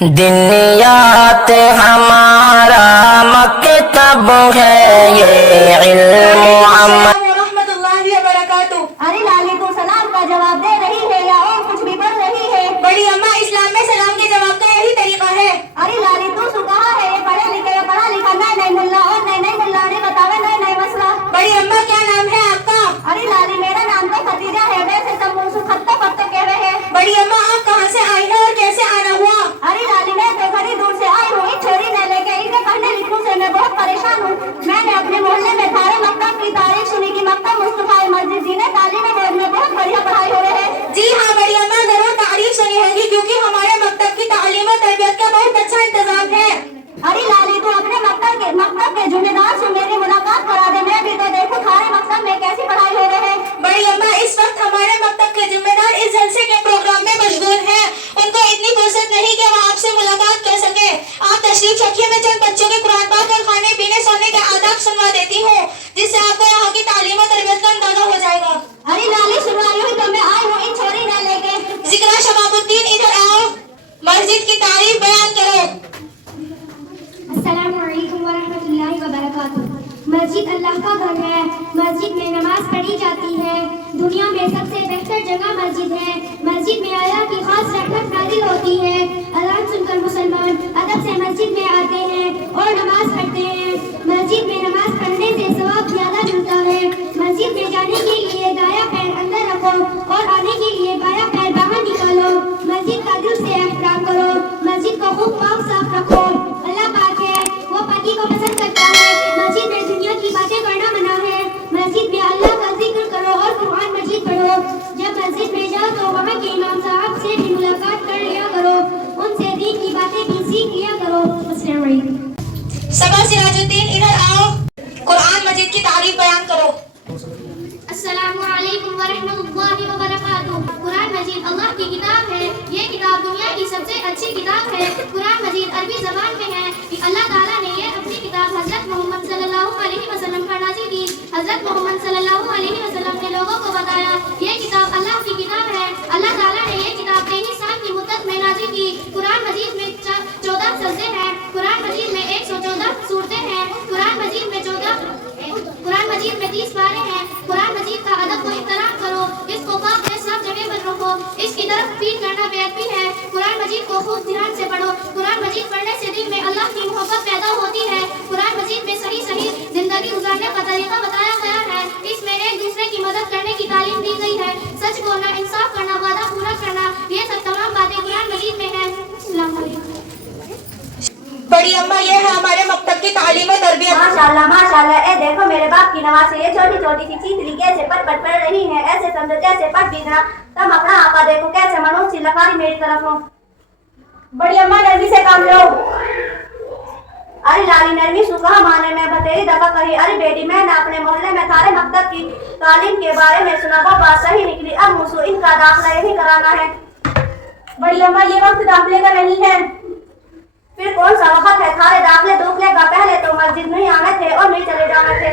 دنیات ہمارا مکتب ہے یہ علم عمل ورحمۃ اللہ وبرکاتہ۔ ارے لالی تو سلام کا جواب دے رہی ہے یا اور کچھ بھی پڑھ رہی ہے؟ بڑی اماں اسلام میں سلام کے جواب کا یہی طریقہ ہے۔ ارے لالی تو کہا ہے یہ پڑھے لکھے یا پڑھا لکھا نئے ملا اور نئے ملا نے بتاوے نئے مسئلہ۔ بڑی اماں کیا نام ہے آپ کا؟ ارے لالی میرا نام تو ختیجہ ہے، ویسے سب منہ سے خطہ کہہ رہے ہیں۔ بڑی اماں آپ کہاں سے آئی ہیں اور کیسے آنا ہوا؟ ارے لالی میں تو بڑی دور سے آئی ہوں، ایک چھوڑی میں لے کے اسے پڑھنے لکھنے سے میں بہت پریشان ہوں۔ میں نے اپنے محلے میں سارے مکتب کی تاریخ سنی کہ مکتب مصطفیٰ مسجد دین تعلیم بورڈ میں بہت بڑھیا پڑھائی ہو رہی ہے۔ جی ہاں بڑی اماں، ضرور تعریف سنی ہوگی کیونکہ ہمارے مکتب کی تعلیم و تربیت کا بہت اچھا انتظام ہے۔ ارے لالی تو اپنے مکتب کے ذمہ دار سے میری ملاقات کرا دے، میں بھی تو دیکھوں تھارے مکتب میں کیسی پڑھائی ہو رہی ہے۔ بڑی اماں اس وقت ہمارے مکتب کے ذمہ دار اس جلسے کے پروگرام میں مشغول ہیں، ان کو اتنی فرصت نہیں کہ وہ آپ سے ملاقات کر سکے۔ آپ تشریف رکھیے، میں چند بچوں کے قرآن پاک اور کھانے پینے سونے کے آداب سنوا دیتی ہوں جس سے آپ کو یہاں کی تعلیم و تربیت کا اندازہ ہو جائے گا۔ ارے لالی سنوائی ہوئی تو میں آئی ہوں، ان چھوڑی نہ لے کے۔ ذکرہ شباب الدین ادھر آؤ، مسجد کی تعریف بیان کرو۔ السلام علیکم ورحمۃ اللہ وبرکاتہ۔ مسجد اللہ کا گھر ہے، مسجد میں نماز پڑھی جاتی ہے، دنیا میں سب سے بہتر جگہ مسجد ہے۔ مسجد میں اللہ کی خاص رحمت نازل ہوتی ہے، اذان سن کر مسلمان ادب سے مسجد میں آتے ہیں اور نماز پڑھتے ہیں۔ مسجد میں نماز پڑھنے سے ثواب زیادہ ملتا ہے۔ مسجد میں جانے کے لیے دایاں پیر اندر رکھو اور آنے کے لیے بایاں پیر باہر نکالو۔ مسجد کا دل سے احترام کرو، مسجد کو خوب پاک صاف رکھو۔ اللہ پاک ہے، وہ پاکی کو پسند کرتا ہے۔ مسجد میں دنیا کی باتیں کرنا منع ہے، مسجد میں اللہ کا ذکر کرو اور قرآن مجید پڑھو۔ جب مسجد میں جاؤ تو وہاں کے امام صاحب سے بھی ملاقات کر لیا کرو، ان سے دین کی باتیں بھی سیکھ لیا کرو۔ السلام علیکم۔ صبا سراج الدین ادھر آؤ، قرآن مجید کی تعریف بیان کرو۔ السلام علیکم ورحمۃ اللہ وبرکاتہ۔ قرآن مجید اللہ کی کتاب ہے، یہ کتاب دنیا کی سب سے اچھی کتاب ہے۔ قرآن مجید عربی زبان میں ہے کہ اللہ تعالیٰ نے یہ اپنی کتاب حضرت محمد صلی اللہ علیہ وسلم پر نازل کی۔ حضرت محمد صلی اللہ علیہ وسلم نے لوگوں کو بتایا یہ کتاب اللہ کی کتاب ہے۔ اللہ تعالیٰ نے یہ کتاب 23 سال کی مدت میں نازل کی۔ قرآن مجید میں 14 سجدے ہیں، قرآن مجید میں 114 سورتیں ہیں، قرآن مجید میں 30 پارے ہیں۔ قرآن مجید کا ادب و احترام کرو، اس کو پاک ہے صاف جگہ پر رکھو، اس کی طرف پیٹ کرنا بے ادبی ہے۔ قرآن مجید کو خوب دھیان سے پڑھو، قرآن مجید پڑھنے سے دل میں اللہ کی محبت پیدا ہوتی ہے۔ قرآن مجید میں صحیح زندگی گزارنے کا طریقہ بتایا گیا ہے، اس میں ایک دوسرے کی مدد کرنے کی تعلیم دی گئی ہے، سچ بولنا، انصاف کرنا، وعدہ پورا کرنا، یہ سب تمام باتیں قرآن مجید میں ہیں۔ السلام علیکم۔ بڑی اماں یہ ہے ہمارے مکتب کی تعلیم و تربیت۔ ماشاءاللہ، اے دیکھو میرے باپ کی نماز سے یہ چھوٹی سی چیتلی کیسے پڑھ رہی ہے، ایسے سمجھو جیسے پڑھ بھی نہ تم اپنا آقا دیکھو کیسے منوج سی لکاری میری طرف ہو۔ بڑی اماں جلدی سے کام لو۔ ارے لالی نرمی سو کہا مانے میں بتیری دفعہ کہی، ارے بیٹی میں نے اپنے محلے میں سارے مکتب کی تعلیم کے بارے میں سنا، وہ بات صحیح نکلی، اب مسو ان کا داخلہ یہی کرانا ہے۔ بڑی اماں یہ وقت داخلے کا نہیں ہے۔ پھر کون سا وقت ہے؟ تھارے داخلے دھوکلے کا پہلے تو مسجد نہیں آنے تھے اور نہیں چلے جانے تھے۔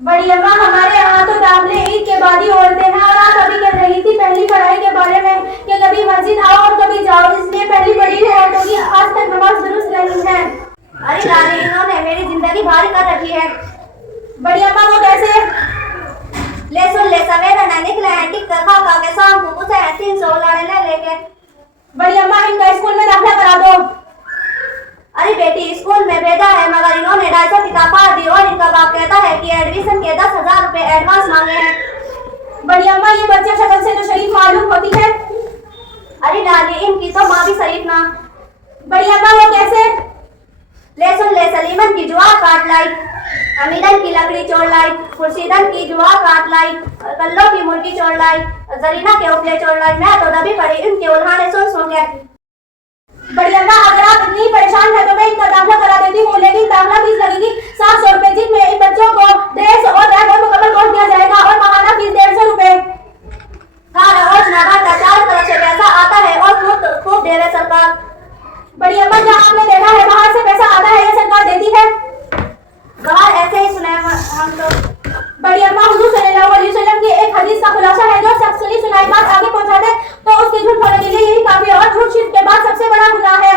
بڑی اماں ہمارے یہاں تو داخلے عید کے بعد ہی ہوتے ہیں، اور آپ ابھی کہہ رہی تھی پہلی پڑھائی کے بارے میں کہ کبھی مسجد آؤ اور کبھی جاؤ، اس لیے پہلی پڑھی ہے عورتوں کی آج تک نماز درست نہیں ہے۔ ارے لالی انہوں نے میری زندگی بھاری کر رکھی ہے۔ بڑی اماں وہ کیسے؟ لے سن لے سویرے نہ نکلے ہیں ٹک کر کھا کے شام کو پوچھے ہیں 300 لڑے لے کے۔ بڑی اماں ان کا اسکول میں داخلہ کرا دو۔ ارے بیٹی اسکول میں بھیجا ہے مگر انہوں نے 250 کتاب پھاڑ دی اور ان کا باپ کہتا ہے کہ ایڈمیشن کے 10,000 روپے ایڈوانس مانگے ہیں۔ بڑی اماں یہ بچہ شکل سے تو شریف معلوم ہوتی ہے۔ ارے لالی ان کی تو ماں بھی شریف نہ۔ بڑی اماں وہ کیسے؟ لے سن لے سلیمن کی جوا کاٹ لائی، حمیدن کی لکڑی چوڑ لائی، خورشیدن کی جوا کاٹ لائی، کلو کی مرغی چوڑ لائی، زرینہ کے اپلے چوڑ لائی، میں تو دبی پڑی ان کے الہانے سن کے۔ بڑی اماں اگر آپ اتنی پریشان ہے تو میں ان کا داخلہ کرا دیتی ہوں، لیکن داخلہ فیس لگے گی 700 روپے، جن میں ان بچوں کو ڈریس اور بیگ اور مکمل کورس دیا جائے گا، اور ماہانہ فیس 150 روپے۔ چار طرف سے پیسہ آتا ہے اور خوب دے رہے سرکار۔ بڑی اماں جہاں آپ نے دیکھا ہے باہر سے پیسہ آتا ہے یا سرکار دیتی ہے؟ باہر ایسے ہی سنے ہم تو۔ بڑی اماں حضور صلی اللہ علیہ وسلم کی ایک حدیث کا خلاصہ ہے، جو شخص سنی سنائی بات آگے پہنچا دے تو اس کی جھوٹ بولنے کے لیے یہی کافی ہے، اور جھوٹ شرک کے بعد سب سے بڑا گناہ ہے۔